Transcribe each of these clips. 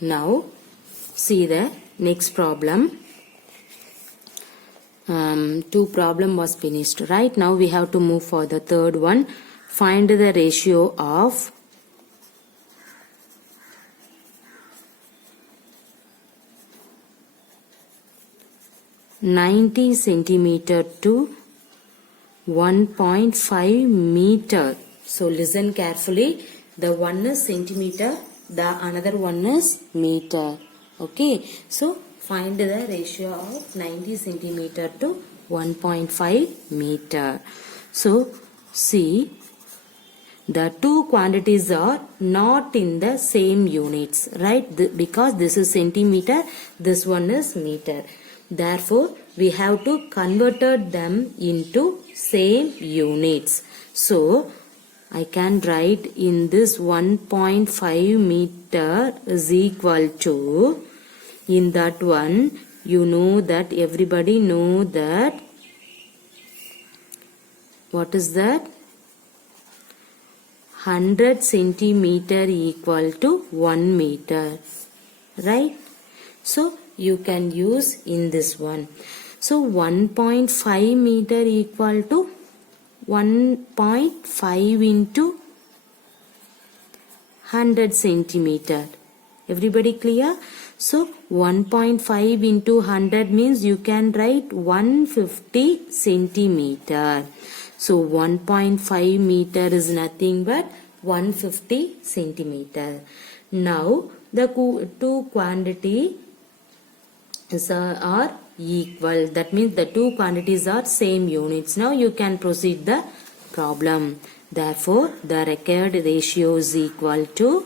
Now see the next problem. Two problem was finished. Right now we have to move for the third one. Find the ratio of (90 centimeter to 1.5 meter. So listen carefully. The one is centimeter, the another one is meter. Okay. So find the ratio of 90 centimeter to 1.5 meter. So see, the two quantities are not in the same units, right? Because this is centimeter, this one is meter. Therefore, we have to convert them into same units. So, I can write in this 1.5 meter is equal to, in that one, you know that everybody know that, what is that? 100 centimeter equal to 1 meter, right? So, you can use in this one. So 1.5 meter equal to 1.5 into 100 centimeter. Everybody clear? So 1.5 into 100 means you can write 150 centimeter. So 1.5 meter is nothing but 150 centimeter. Now the two quantity are equal. That means the two quantities are same units. Now you can proceed the problem. Therefore, the required ratio is equal to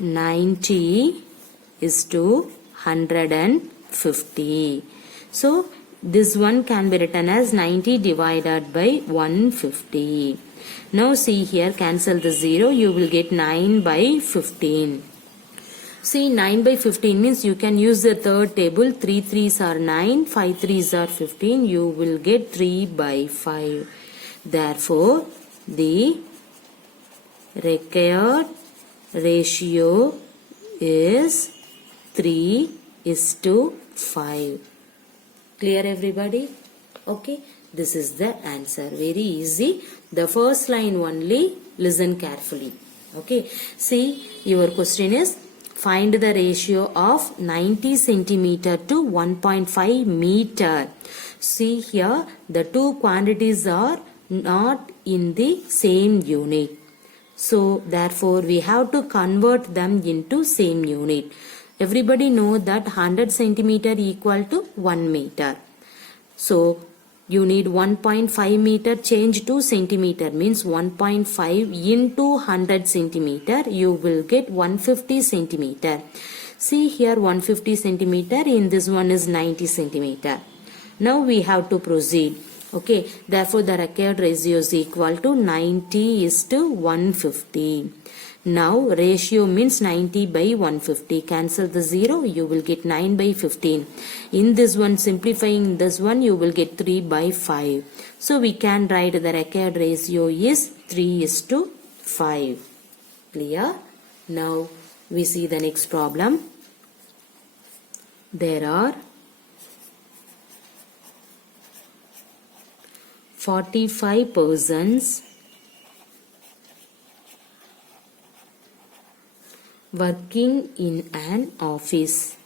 90 is to 150. So, this one can be written as 90 divided by 150. Now see here, cancel the 0, you will get 9 by 15. See, 9 by 15 means you can use the third table. 3 3s are 9, 5 3s are 15. You will get 3 by 5. Therefore, the required ratio is 3:5. Clear everybody? Okay. This is the answer. Very easy. The first line only, listen carefully. Okay. See, your question is, find the ratio of 90 centimeter to 1.5 meter. See here, the two quantities are not in the same unit. So, therefore, we have to convert them into same unit. Everybody know that 100 centimeter equal to 1 meter. So, you need 1.5 meter change to centimeter means 1.5 into 100 centimeter. You will get 150 centimeter. See here 150 centimeter, in this one is 90 centimeter. Now we have to proceed. Okay, therefore the required ratio is equal to 90:150. Now ratio means 90 by 150. Cancel the 0, you will get 9 by 15. In this one, simplifying this one, you will get 3 by 5. So we can write the required ratio is 3:5. Clear? Now we see the next problem. There are 45 persons working in an office.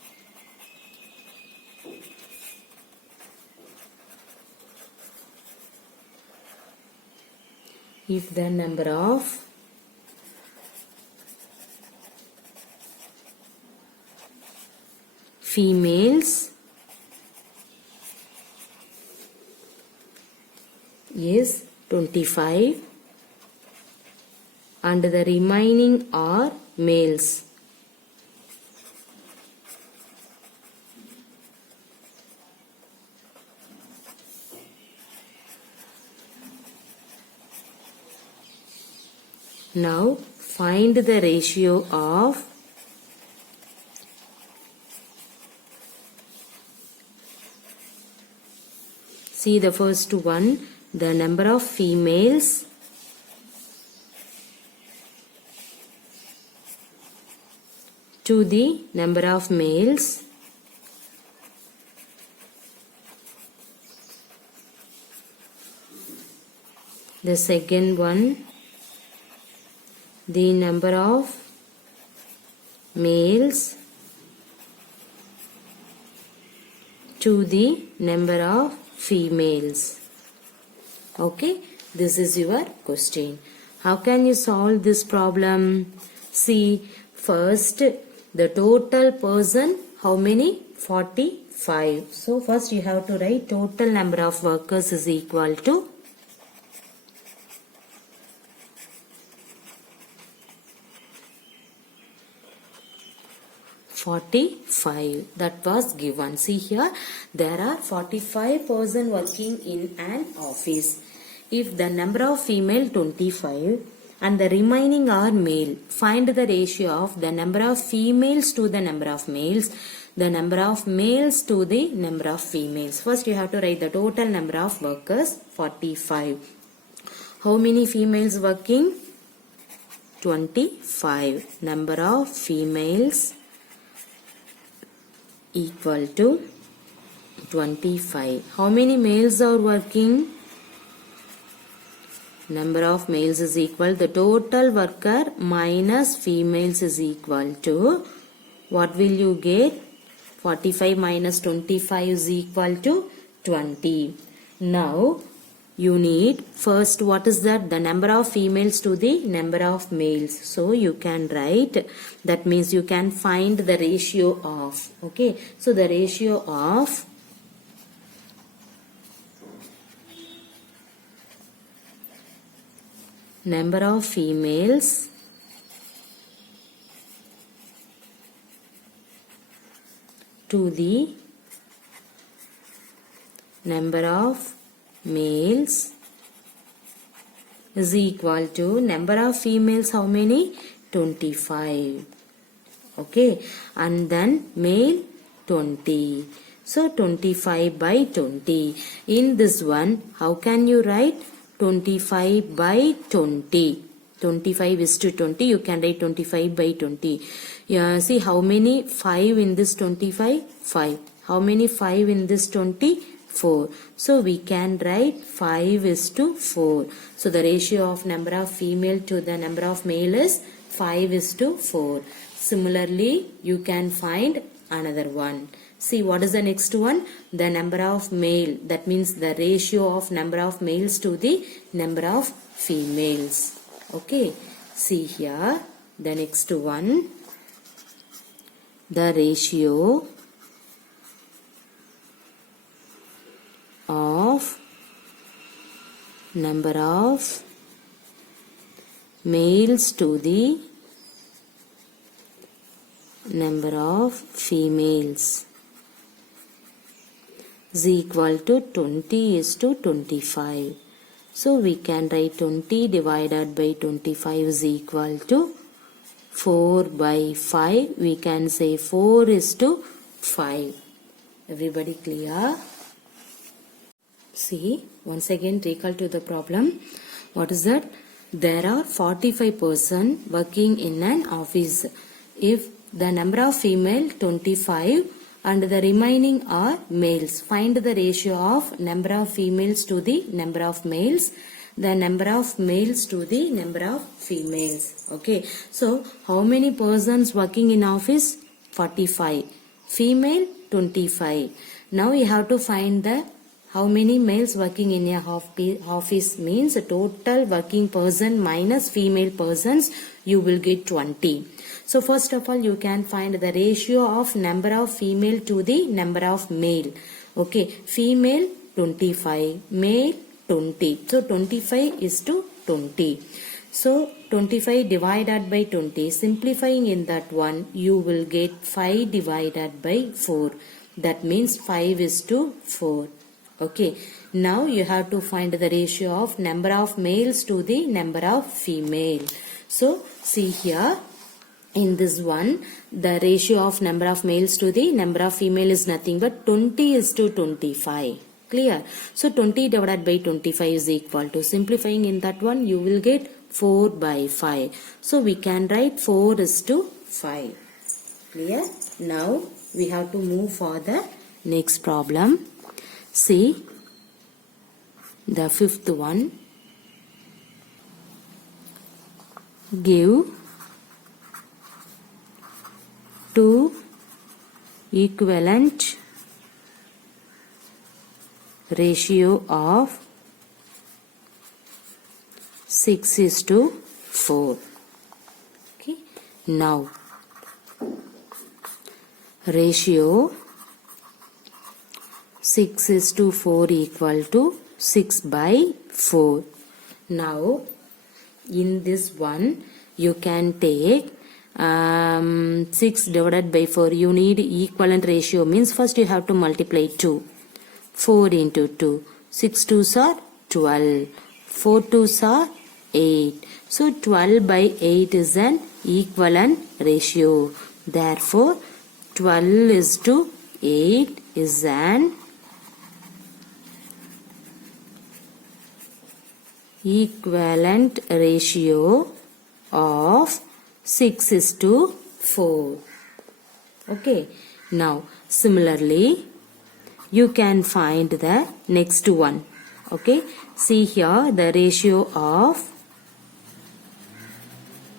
If the number of females is 25 and the remaining are males. Now find the ratio of see the first one, the number of females to the number of males the second one, the number of males to the number of females. Okay, this is your question. How can you solve this problem? See, first the total person, how many? 45. So first you have to write total number of workers is equal to 45. That was given. See here, there are 45 person working in an office. If the number of female 25 and the remaining are male, find the ratio of the number of females to the number of males, the number of males to the number of females. First you have to write the total number of workers, 45. How many females working? 25. Number of females equal to 25. How many males are working? Number of males is equal, the total worker minus females is equal to, what will you get? 45 minus 25 is equal to 20. Now you need first, what is that? The number of females to the number of males. So you can write, that means you can find the ratio of. Okay, so the ratio of number of females to the number of males is equal to number of females, how many? 25. Okay, and then male 20. So 25 by 20. In this one, how can you write? 25 by 20. 25 is to 20. You can write 25 by 20. See how many 5 in this 25? 5. How many 5 in this 20? 4. So we can write 5 is to 4. So the ratio of number of female to the number of male is 5 is to 4. Similarly, you can find another one. See, what is the next one? The number of male. That means the ratio of number of males to the number of females. Okay. See here, the next one. The ratio of number of males to the number of females is equal to 20 is to 25. So we can write 20 divided by 25 is equal to 4 by 5. We can say 4 is to 5. Everybody clear? See, once again recall to the problem. What is that? There are 45 person working in an office. If the number of female 25 and the remaining are males, find the ratio of number of females to the number of males, the number of males to the number of females. Okay, so how many persons working in office? 45. Female 25. Now you have to find the how many males working in a office, means total working person minus female persons, you will get 20. So first of all, you can find the ratio of number of female to the number of male. Okay, female 25, male 20. So 25 is to 20. So 25 divided by 20, simplifying in that one, you will get 5 divided by 4. That means 5 is to 4. Okay, now you have to find the ratio of number of males to the number of female. So see here, in this one, the ratio of number of males to the number of female is nothing but 20 is to 25. Clear? So 20 divided by 25 is equal to, simplifying in that one, you will get 4 by 5. So we can write 4 is to 5. Clear? Now we have to move for the next problem. See the fifth one. Give two equivalent ratio of 6:4. Okay. Now ratio 6:4 equal to 6 by 4. Now in this one you can take 6 divided by 4. You need equivalent ratio, means first you have to multiply 2. 4 into 2. 6 2s are 12. 4 2s are 8. So 12 by 8 is an equivalent ratio. Therefore 12 is to 8 is an equivalent ratio of 6:4. Okay. Now similarly you can find the next one. Okay. See here the ratio of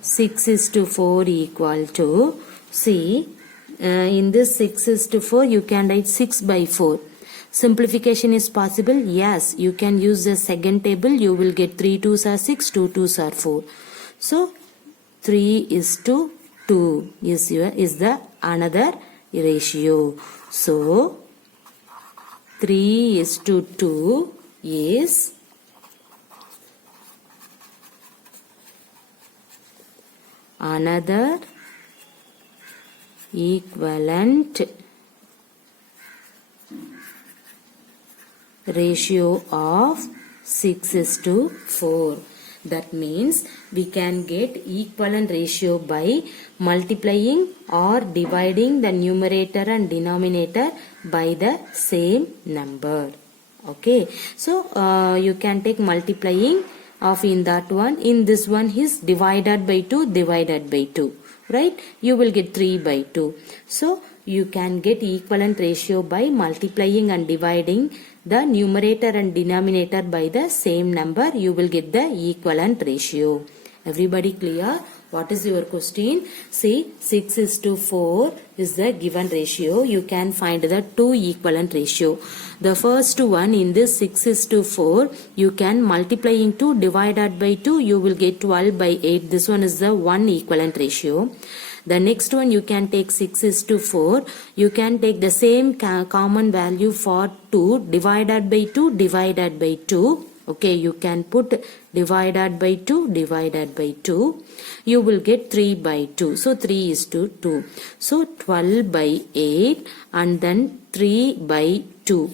6:4 equal to, see in this 6:4 you can write 6 by 4. Simplification is possible? Yes, you can use the second table. You will get 3 2s are 6, 2 2s are 4. So 3:2 is the another ratio. So 3:2 is another equivalent ratio of 6:4. That means we can get equivalent ratio by multiplying or dividing the numerator and denominator by the same number. Okay. So you can take multiplying of in that one. In this one is divided by 2 divided by 2. Right? You will get 3 by 2. So you can get equivalent ratio by multiplying and dividing the numerator and denominator by the same number. You will get the equivalent ratio. Everybody clear? What is your question? See, 6:4 is the given ratio. You can find the two equivalent ratio. The first one, in this 6:4, you can multiplying 2 divided by 2, you will get 12 by 8. This one is the one equivalent ratio. The next one, you can take 6:4. You can take the same common value for 2 divided by 2 divided by 2. Okay, you can put divided by 2 divided by 2. You will get 3 by 2. So 3:2. So 12 by 8 and then 3 by 2.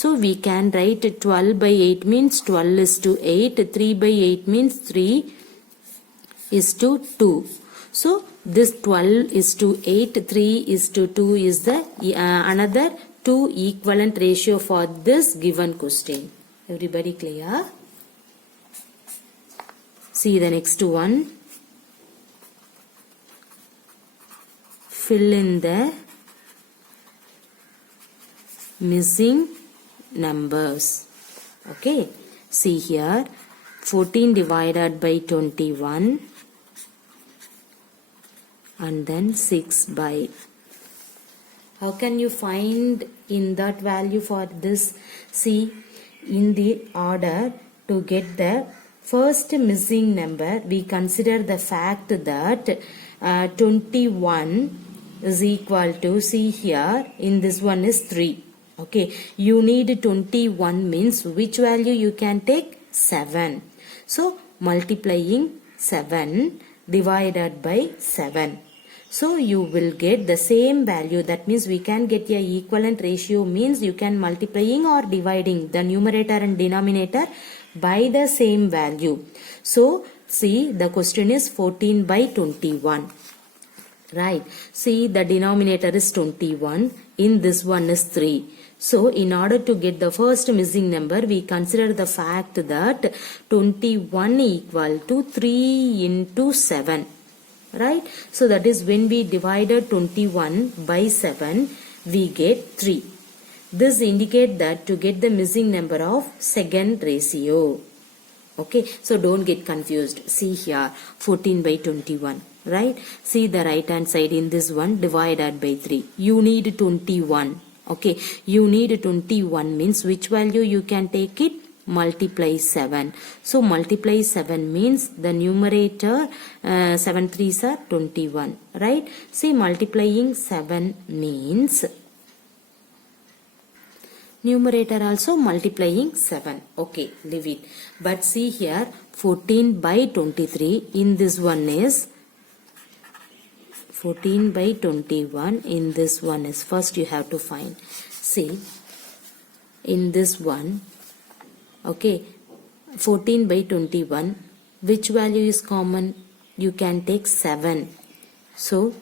So we can write 12 by 8 means 12:8. 3 by 8 means 3:2. So this 12:8, 3:2 is the another two equivalent ratio for this given question. Everybody clear? See the next one. Fill in the missing numbers. Okay. See here. 14 divided by 21. And then 6 by. How can you find in that value for this? See, in the order to get the first missing number, we consider the fact that 21 is equal to, see here, in this one is 3. Okay, you need 21 means which value you can take? 7. So multiplying 7 divided by 7. So you will get the same value. That means we can get a equivalent ratio means you can multiplying or dividing the numerator and denominator by the same value. So see, the question is 14 by 21. Right. See, the denominator is 21. In this one is 3. So in order to get the first missing number, we consider the fact that 21 equal to 3 into 7. Right? So that is when we divided 21 by 7, we get 3. This indicates that to get the missing number of second ratio. Okay, so don't get confused. See here, 14 by 21, right? See the right hand side in this one, divided by 3. You need 21. Okay, you need 21 means which value you can take it? Multiply 7. So multiply 7 means the numerator 7 3s are 21, right? See, multiplying 7 means numerator also multiplying 7. Okay, leave it. But see here, 14 by 23 in this one is 14 by 21 in this one is, first you have to find. See, in this one, okay, 14 by 21, which value is common? You can take 7. So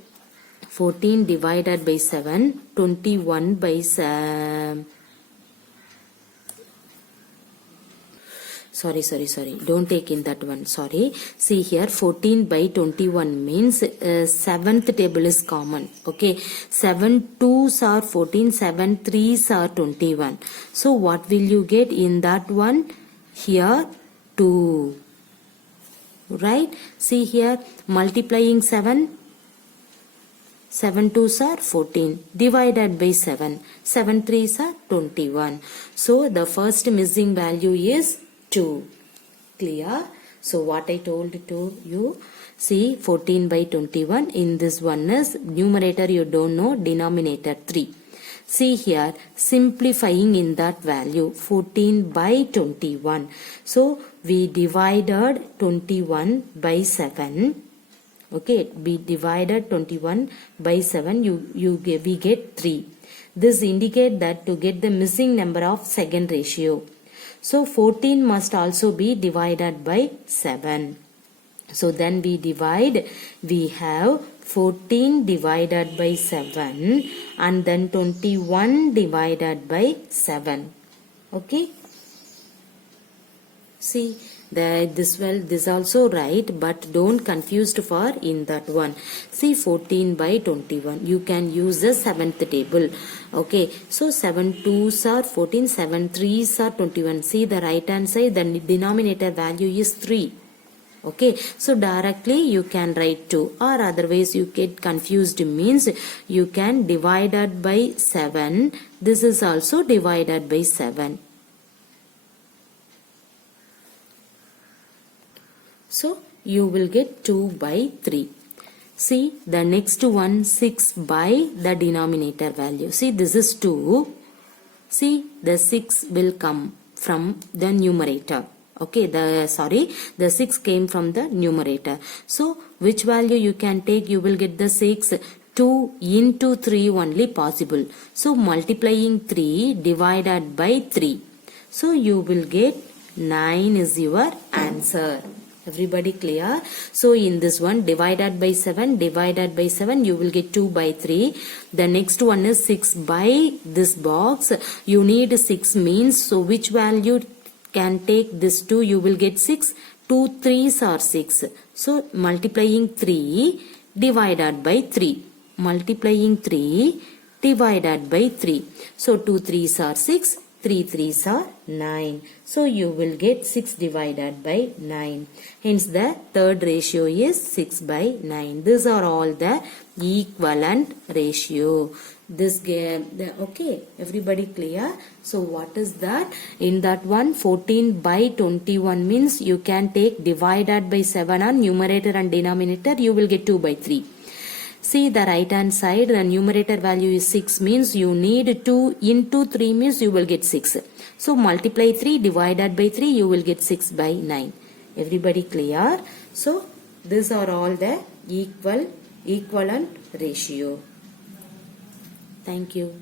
14 divided by 7, 21 by 7. Sorry, don't take in that one, sorry. See here, 14 by 21 means 7th table is common. Okay, 7 2s are 14, 7 3s are 21. So what will you get in that one? Here 2, right? See here, multiplying 7, 7 2s are 14, divided by 7, 7 3s are 21. So the first missing value is 2. Clear? So what I told to you, see, 14 by 21 in this one is numerator you don't know, denominator 3. See here, simplifying in that value, 14 by 21. So we divided 21 by 7. Okay, we divided 21 by 7, we get 3. This indicates that to get the missing number of second ratio. So 14 must also be divided by 7. So then we divide, we have 14 divided by 7 and then 21 divided by 7. Okay. See, this also right, but don't confused for in that one. See, 14 by 21. You can use the 7th table. Okay, so 7 2s are 14, 7 3s are 21. See the right hand side, the denominator value is 3. Okay, so directly you can write 2, or otherwise you get confused means you can divided by 7. This is also divided by 7. So you will get 2 by 3. See the next one, 6 by the denominator value. See, this is 2. See, the 6 will come from the numerator. Okay, the 6 came from the numerator. So which value you can take? You will get the 6. 2 into 3 only possible. So multiplying 3 divided by 3. So you will get 9 is your answer. Everybody clear? So in this one, divided by 7, you will get 2 by 3. The next one is 6 by this box. You need 6 means, so which value can take this 2? You will get 6. 2 3s are 6. So multiplying 3 divided by 3. Multiplying 3 divided by 3. So 2 3s are 6. 3 3s are 9. So you will get 6 divided by 9. Hence the third ratio is 6 by 9. These are all the equivalent ratio. This game, okay, everybody clear? So what is that? In that one, 14 by 21 means you can take divided by 7 on numerator and denominator. You will get 2 by 3. See the right hand side, the numerator value is 6 means you need 2 into 3 means you will get 6. So multiply 3 divided by 3, you will get 6 by 9. Everybody clear? So these are all the equivalent ratio. Thank you.